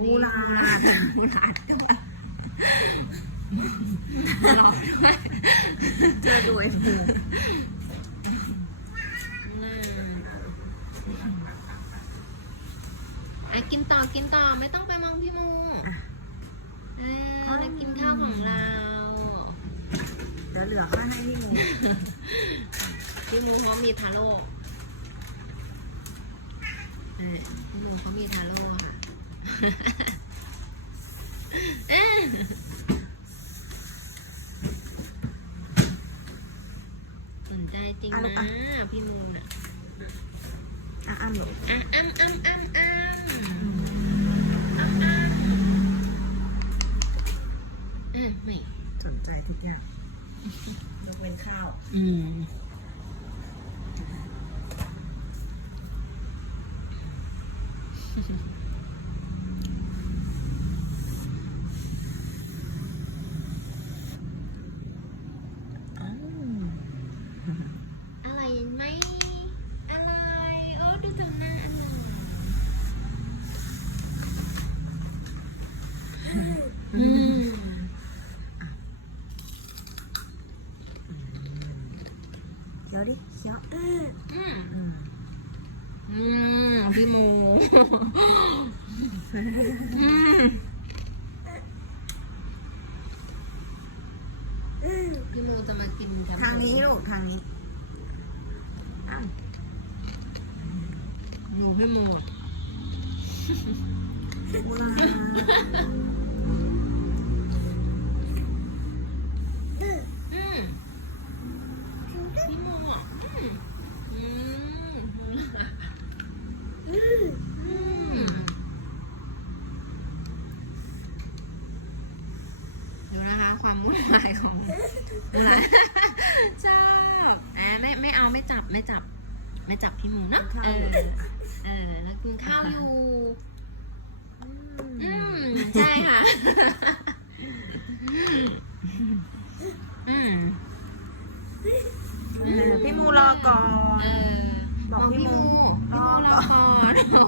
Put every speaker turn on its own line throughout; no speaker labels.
นนี้
มูลาด
มูลาดก็หลอกด้วย
เจอด้วยมู
อะกินต่อกินต่อไม่ต้องไปมองพี่มู
อะ
เออเรากินข้าวของเรา
เดี๋ยวเหลือค่าให้พี่มู
พี่มูเขามีทาโร่เออพี่มูเขามีทาโร่ค่ะเอ๊ะ สนใจจริงนะพี่มูน่ะ
อะอ้ำหนู
อะอ้ำอ้ำอ้ำอ้ำอ้ำอ้ำเอ๊ะไม่
สนใจทุกอย่างยกเว้นข้าว
อืม
อ้าว
อะไรไหมอะไรโอ้ดูทำหน้าอะไรอืม
เคี้ยวดิเคี้ยวเออ
อืม
อืม
อืมพี่หมูอืมพี่หมูจะมากินทำ
ทางนี้ลูกทางนี้อ้าว
หมูพี่หมู
มูลาด
พี่หมูอะอืมอืมอืมดูนะคะ ความมุ่นหมายของชอบอ่าไม่ไม่เอาไม่จับไม่จับ ไม่จับพี่หมูเนอะเออเออแล้วกินข้าวอยู่ อืมใช่ค่ะ อืม
เออพี่มูรอก่อน
เออ
บอกพี่มู
พี่มู
ร
ร
อ
อ
ก่
ก่
อ
อนน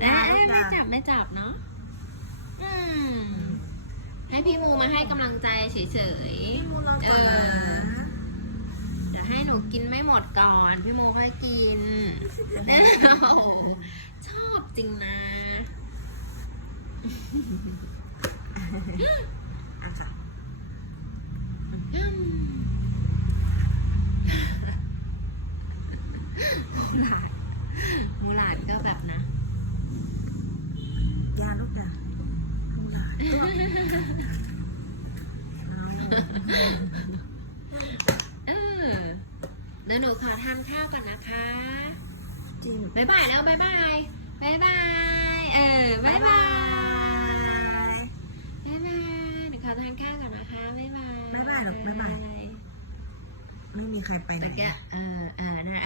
และ
ได้
ไม่
จ้ะ
จับไม่จับเนาะอืมให้พี่มูมาให้กำลังใจเฉย
พี่มูรอก่อนนะ
ๆเดี๋ยวให้หนูกินไม่หมดก่อน พี่มูค่อยกินโอ้โหชอบจริงนะ
อะค่ะ
อืมมู หลานมูหลานก็แบบนะ
ยาลูกยามูลาดก็เอา
เออเดี๋ยวหนูขอทานข้าวก่อนนะคะ
จริง
บ๊ายบายแล้วบ๊ายบายบ๊ายบาย เออบ๊ายบายบ๊ายบายหนูขอทานข้าวก่อนนะคะบ๊ายบาย
บ๊ายบายลูกบ๊ายบายไม่มีใครไปไหน
แต่แกเออเออนะ